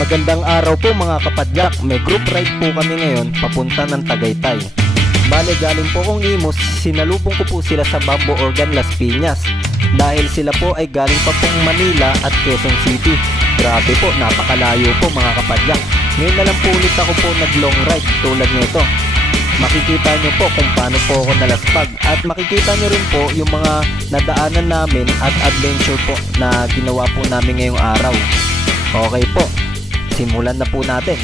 Magandang araw po mga kapadyak. May group ride po kami ngayon papunta ng Tagaytay. Bale galing po kong Imus, sinalubong ko po sila sa Bambo Organ Las Piñas dahil sila po ay galing pa pong Manila at Quezon City. Grabe po, napakalayo po mga kapadyak. Ngayon na lang po ulit ako po nag long ride tulad nito. Makikita nyo po kung paano po ako nalaspag at makikita nyo rin po yung mga nadaanan namin at adventure po na ginawa po namin ngayong araw. Okay po, simulan na po natin.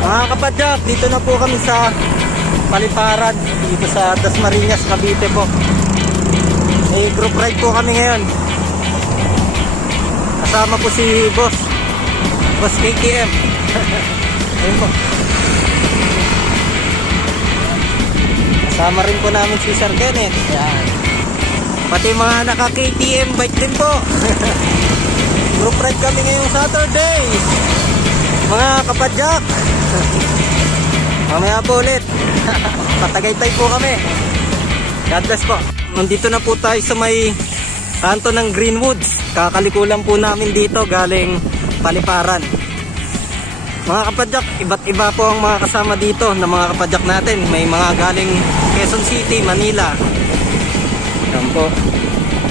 Mga kapadyak, dito na po kami sa Paliparan, dito sa Dasmariñas, Cavite po. May group ride po kami ngayon. Kasama po si Boss KTM. Ayun po. Kasama rin po namin si Sir Kenneth. Yan. Pati mga naka KTM bike din po. Group ride kami ngayong Saturday. Mga kapadyak. Mamaya po ulit. Patagaytay po kami. God bless po. Nandito na po tayo sa may kanto ng Greenwoods. Kakalikulan po namin dito galing Paliparan. Mga kapadyak, iba't iba po ang mga kasama dito na mga kapadyak natin. May mga galing Quezon City, Manila. Yan po.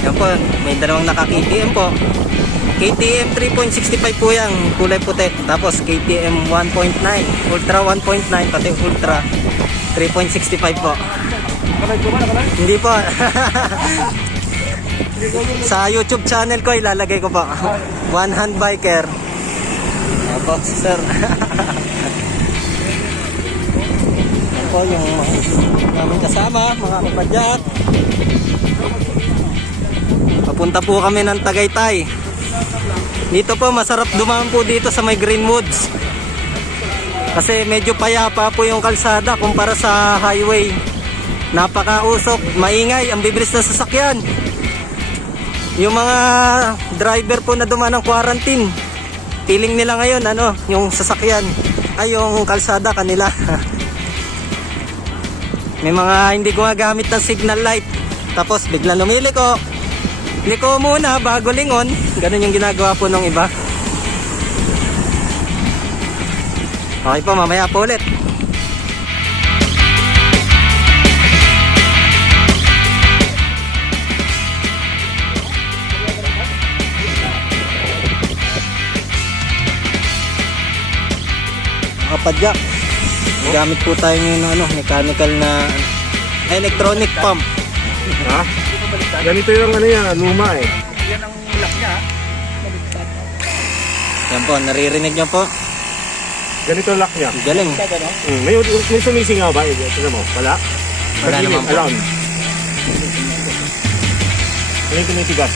Yan po, may dalawang naka-KTM po. KTM 3.65 po yan, kulay puti. Tapos KTM 1.9, Ultra 1.9, pati Ultra 3.65 po. Hindi po. Sa YouTube channel ko ilalagay ko po. One Hand Biker. Opo, sir. Yan po yung aming kasama, mga kapadyak. Papunta po kami ng Tagaytay. Dito po masarap dumaan po dito sa may Greenwoods. Kasi medyo payapa po yung kalsada kumpara sa highway. Napakausok, maingay, ang bibilis na sasakyan. Yung mga driver po na dumaan ng quarantine, feeling nila ngayon yung sasakyan ay yung kalsada kanila. May mga hindi gumagamit ng signal light, tapos bigla lumiliko. Liko muna bago lingon. Ganun yung ginagawa po ng iba. Okay po, mamaya po ulit. Kapadyak, gamit po tayo ng mechanical na electronic pump. Ha? Ganito yung yan, luma eh. Yan ang lock niya. Yan po, naririnig nyo po. Ganito lock niya. Galing. May sumisingaw ba? Tignan mo, wala? Wala naman po. Alam. Ano yung tumitigas?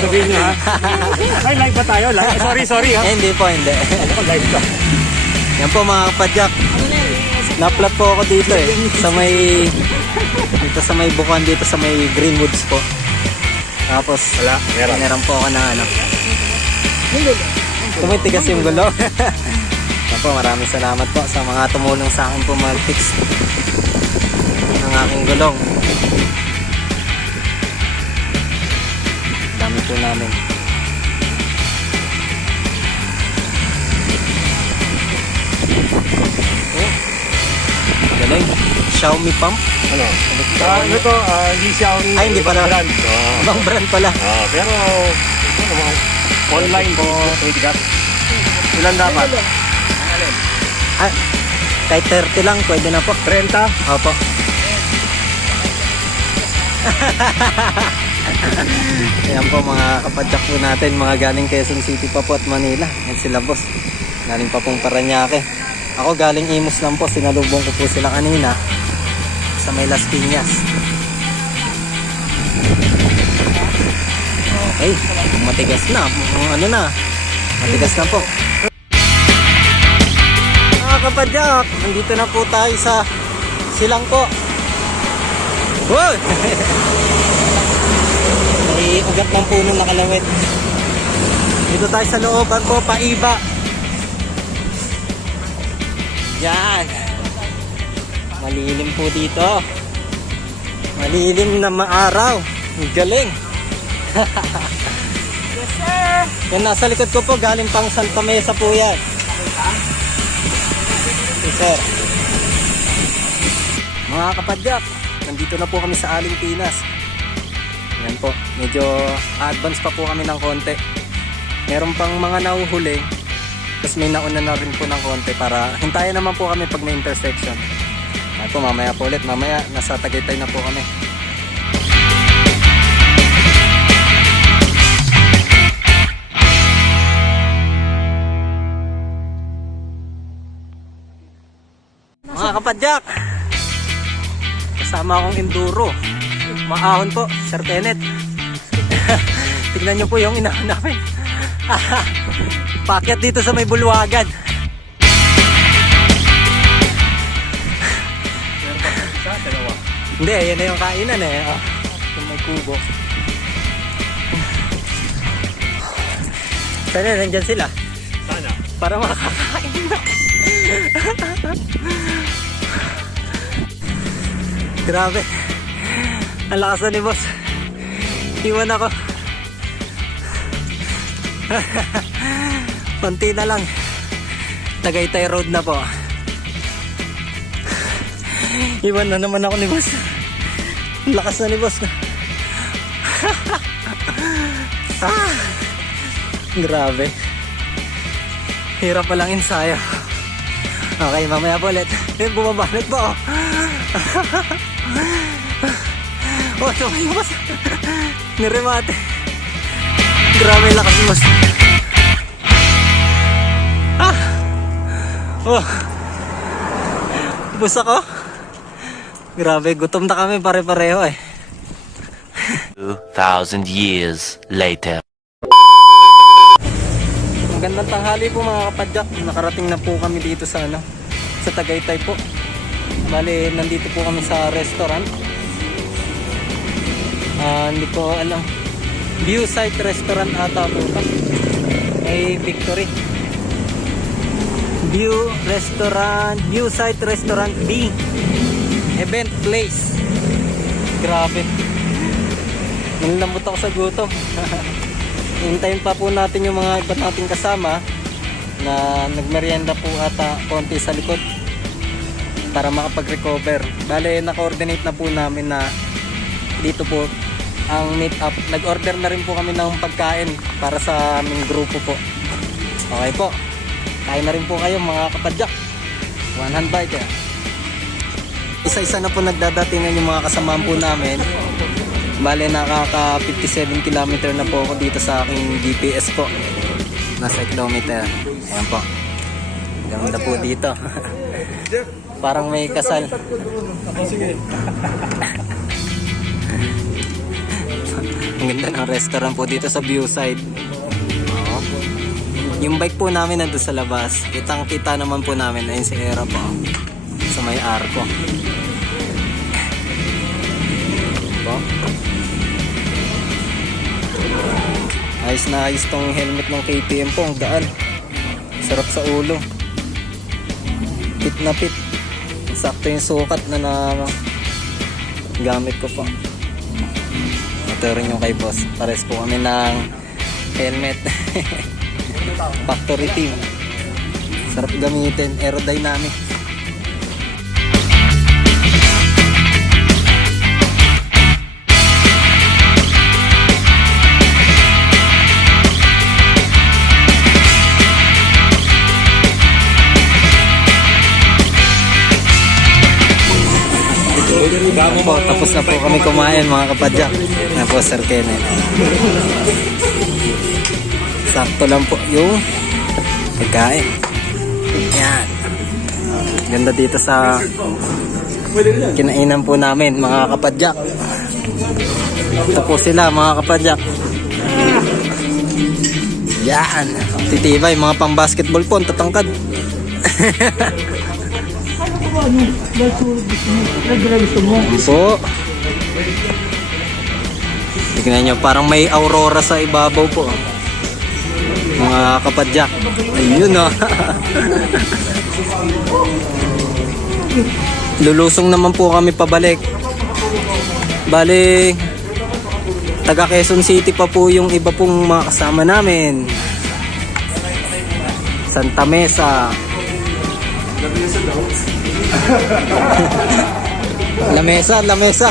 Sabihin nyo ha. Ay, live ba tayo? Live? Sorry ha. Hindi po, hindi. Ano ko, live ka? Yan po mga kapadyak. Na-plot po ako dito sa may bukuan dito sa may Greenwoods po. Tapos Wala, meron po ako ng tumitigas yung gulo. Yan po, maraming salamat po sa mga tumulong sa akin po mag-fix ng aking gulong. Dami po namin. Galing. Xiaomi pump. Ano? Ito, hindi Xiaomi. Ay, hindi pala. Brand. Ibang brand pala. Pero, online po, tumitigas. Ilan dapat? Ah, kahit 30 lang, pwede na po. 30? Opo. Ayan po mga kapadyak po natin, mga galing Quezon City pa po at Manila. Yan sila boss. Galing pa pong Paranaque. Ako galing Imus lang po, sinalubong ko po sila kanina sa may Las Piñas. Okay, matigas na. Matigas na po. Mga kapadyak, nandito na po tayo sa Silangko. Wow! May ugat ng puno na kalawit. Dito tayo sa looban po, paiba. Yan. Malilim po dito. Malilim na maaraw. Ang galing. Yes, sir. Yan, nasa likod ko po, galing pang Santa Mesa po yan. Yes, sir. Mga kapadyak, nandito na po kami sa Aling Pinas. Yan po, medyo advance pa po kami ng konti. Meron pang mga nahuhuli, tapos may nauna na rin po ng konti para hintayin naman po kami pag may intersection. At po, mamaya po ulit, mamaya nasa Tagaytay na po kami. Mga kapadyak, kasama akong enduro. Maahon po, Sir Kenneth. Tignan nyo po yung inahan namin. Pakyat dito sa may bulwagan. Hindi, yan na yung kainan eh. Yung may kubo. Sana nandyan sila. Sana. Para makakain na. Grabe. Ang lakas na ni boss. Iwan ako. Konti na lang. Tagaytay Road na po. Iwan na naman ako ni boss. Ang lakas na ni boss. Grabe. Hirap pa lang ensayo. Okay, mamaya po ulit. Bumabalot po. Oh, tumay boss. Niremate. Grabe lakas ni boss. Oh. Bus ako. Grabe, gutom na kami pare-pareho eh. 2,000 years later. Magandang tanghali po mga kapadyak. Nakarating na po kami dito sa sa Tagaytay po. Bale, nandito po kami sa restaurant. Hindi ko alam. Viewside Restaurant ata po. Ay, Victory. Viewside Restaurant B. Event Place. Grabe. Nalambot ako sa gutom. Hintayin pa po natin yung mga iba nating kasama na nagmerienda po ata konti sa likod para makapag-recover. Bale, na-coordinate na po namin na dito po ang meet up. Nag-order na rin po kami ng pagkain para sa aming grupo po. Okay po. Kain na rin po kayo mga kapadyak. One hand bite ya. Isa-isa na po nagdadatingan yung mga kasamaan po namin. Bale, nakaka 57 km na po ako dito sa aking GPS po. Nasa kilometer. Ayan po. Ganda po dito. Parang may kasal. Ang ganda ng restaurant po dito sa Viewside. Oo. Yung bike po namin nandun sa labas. Kitang-kita naman po namin. Ayun si Era po. Sa may arko. Po. Ayos na ayos tong helmet ng KTM po. Ang gaan. Sarap sa ulo. Pit na pit. Sakto yung sukat na gamit ko po. Ito rin yung kay boss. Pares po kami ng helmet. Factory team. Sarap gamitin. Aerodynamic. Po, tapos na po kami kumain mga kapadyak. Na po Sir Kenneth. Sakto lang po yung pagkain. Yan. Ganda dito sa kinainan po namin mga kapadyak. Ito po sila mga kapadyak. Yan. Titibay mga pang basketball po. Tatangkad. Po. Tignan nyo, parang may aurora sa ibabaw po. Mga kapadyak. Ayun oh. Lulusong naman po kami pabalik. Bale, taga Quezon City pa po yung iba pong mga kasama namin. Santa Mesa. La Mesa, La Mesa.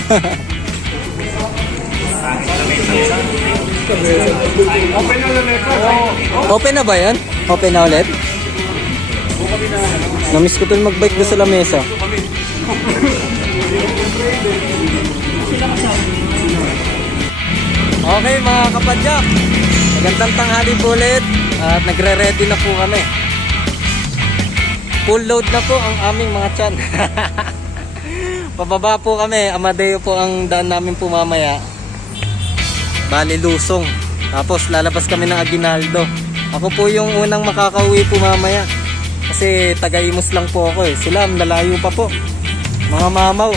Open na ba yan? Open na ulit? Namiss ko dun mag-bike doon sa La Mesa. Okay mga kapadyak, magandang tanghali po ulit at nagre-ready na po kami. Full load na po ang aming mga tiyan. Pababa po kami, Amadeo po ang daan namin po mamaya. Bali Lusong. Tapos lalabas kami ng Aguinaldo. Ako po yung unang makakauwi po mamaya. Kasi taga-Imus lang po ako eh. Sila lalayo pa po. Mga mamaw.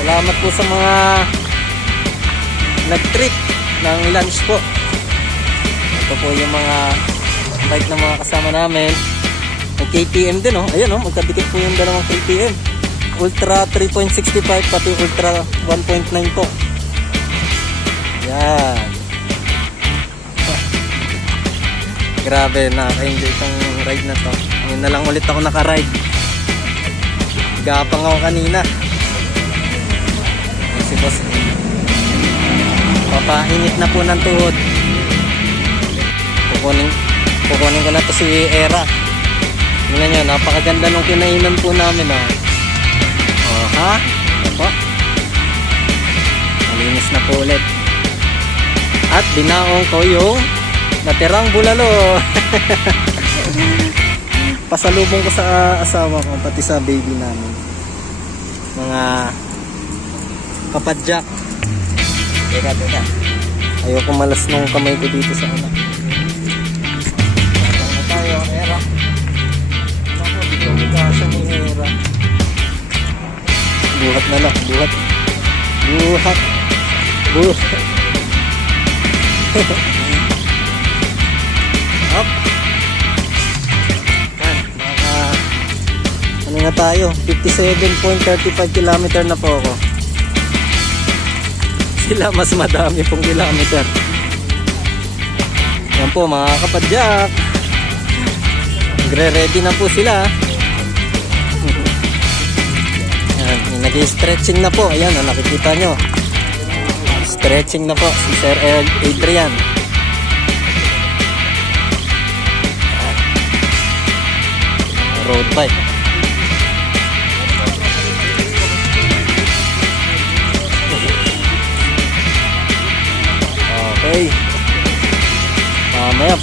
Salamat po sa mga nag-trip ng lunch po. Ito po yung mga bike na mga kasama namin. May KTM din oh. Ayan oh, magkadikit po yung dalawang KTM. Ultra 3.65 pati Ultra 1.9 po. Yan. Grabe, nakaka-enjoy itong ride na to. Ngayon na lang ulit ako naka-ride. Gapang ako kanina. Si boss. Papainit na po ng tuhod. Kukunin ko na to si Era. Tingnan nyo, napakaganda nung kinainan po namin oh. Oh, ha? Opo. Malinis na po ulit. At binaong ko yung natirang bulalo. Pasalubong ko sa asawa ko, pati sa baby namin. Mga kapadyak. Teka. Ayoko malas nung kamay ko dito sa anak. Matang na tayo, Era. Ako, dito magkasya ni Era. Buhat na lang, buhat. Up. Yan, ano na tayo? 57.35 kilometer na po ako. Sila mas madami pong kilometer. Yan po mga kapadyak. Nagre-ready na po sila. Yan, nag-stretching na po. Ayan, nakikita nyo. Stretching na po si Sir Adrian. Road bike. Okay. Mamaya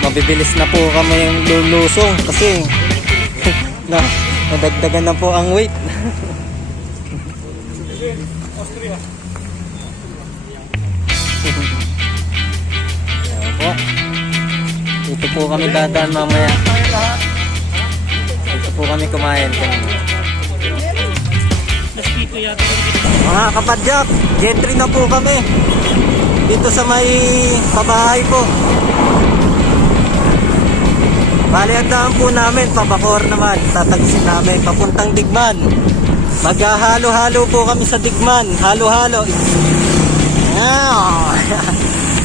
mabibilis na po kami yung lulusong kasi nadagdagan na po ang weight. Ayan po. Dito po kami dadaan mamaya. Dito po kami kumain kanina. Mga kapadyak, gentry na po kami. Dito sa may pabahay po. Bali ang daan po namin, pabakor naman. Tatagisin namin, papuntang Digman. Maghahalo-halo po kami sa Digman. Halo-halo.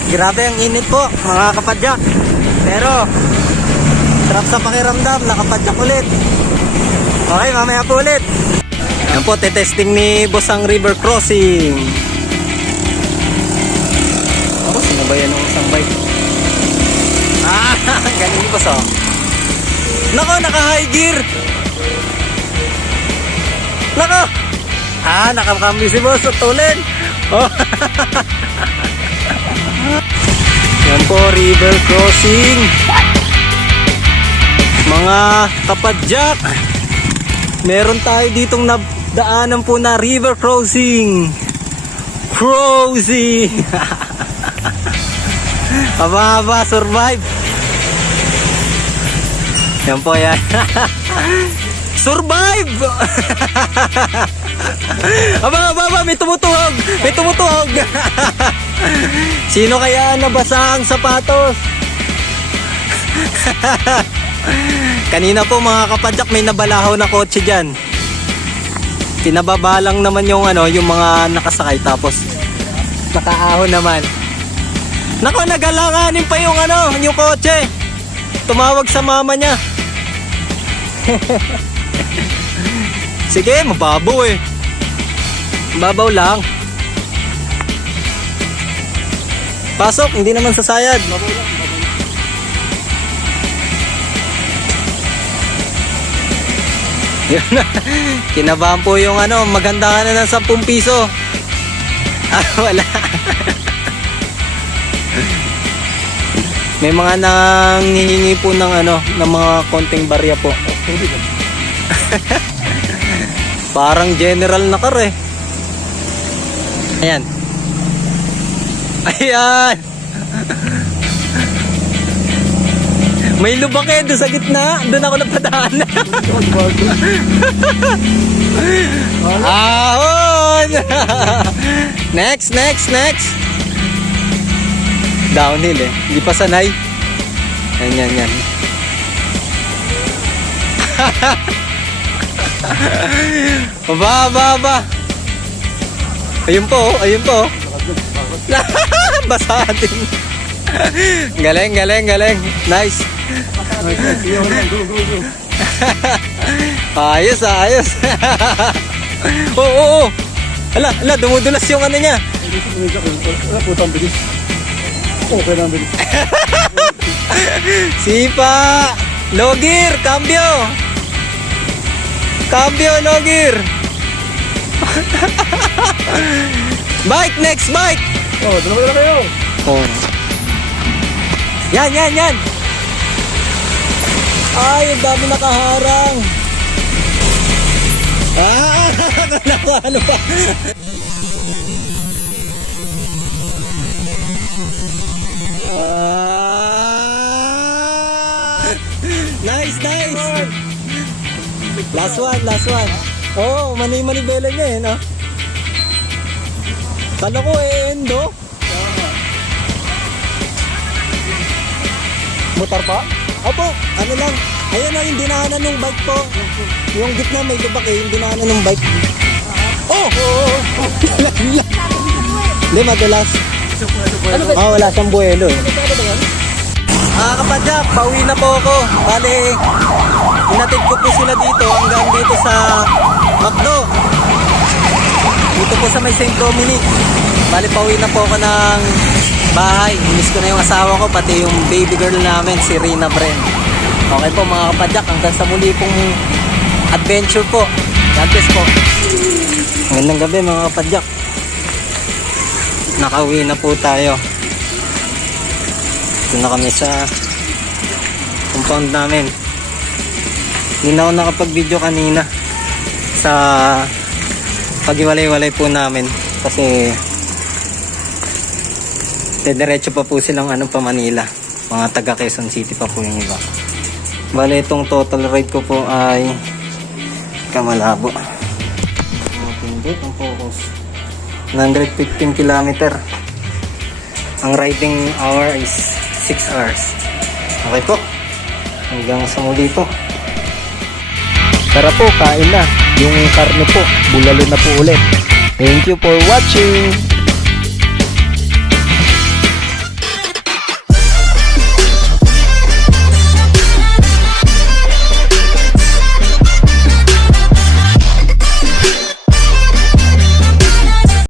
Grabe ang init po, mga kapadyak. Pero sarap sa pakiramdam, nakapadyak ulit. Okay, mamaya po ulit. Yan po, testing ni Boss ang river crossing. Ako, sinabayan ng isang bike. Galing ni Boss oh. Nako, naka-high gear. Nako. Nakakambi si Boss, tulin. Oh. Yan po, river crossing. Mga kapadyak, meron tayo ditong daanan po na river crossing. Haba-haba, survive. Yan po yan. Survive! Aba, may tumutuhog! May tumutuhog! Sino kaya nabasa ang sapatos? Kanina po mga kapadyak, may nabalahaw na kotse dyan. Pinababa lang naman yung yung mga nakasakay, tapos nakaahon naman. Nako, nagalanganin pa yung yung kotse. Tumawag sa mama niya. Sige, mababaw eh. Mababaw lang. Pasok, hindi naman sasayad. Yun na. Kinabahan po yung maganda ka na ng 10 piso. Wala. May mga nanghihingi po ng ng mga konting barya po. Parang general na car eh. Ayan. Ayan. May lubak eh doon sa gitna. Doon ako napadaan. Ahon! Next. Downhill eh. Hindi pa sanay. Yan. Ba. Ayun po. Basa din. Galing. Nice. Ayos. Oo. Ala, dumudulas yung niya. Putang bilis. Okay na bilis. Sipa. Logir, cambio, logir. Bike, next bike. Oh, dalawa na kayo. Oh. Yan. Ay, ang dami nakaharang. Ano pa? Nice. Last one. Oh, manibela niya eh, no? Kala ko endo. Motor pa? Opo, lang. Ayan na yung dinaanan ng bike po. Yung gitna may lubak eh, yung dinaanan ng bike. Oh! Hindi, madulas. Wala siyang buwelo eh. Kapadyak, pauwi na po ako. Bale, inatid ko po sila dito hanggang dito sa McDo. Dito po sa may St. Dominic. Bale, pauwi na po ako ng bahay. Miss ko na yung asawa ko, pati yung baby girl namin, si Rina Bren. Okay po mga kapadyak, hanggang sa muli pong adventure po. God bless po. Magandang gabi mga kapadyak. Nakauwi na po tayo. Ito na kami sa compound namin. Hindi na ako nakapag-video kanina sa pag-iwalay-walay po namin kasi diretso pa po silang pa Manila. Mga taga Quezon City pa po yung iba. Bale, itong total ride ko po ay Kamalabo. Pindot ang focus. 115 km. Ang riding hour is 6 hours. Okay po. Hanggang sa muli po. Tara po, kain na. Yung karne po, bulalo na po ulit. Thank you for watching.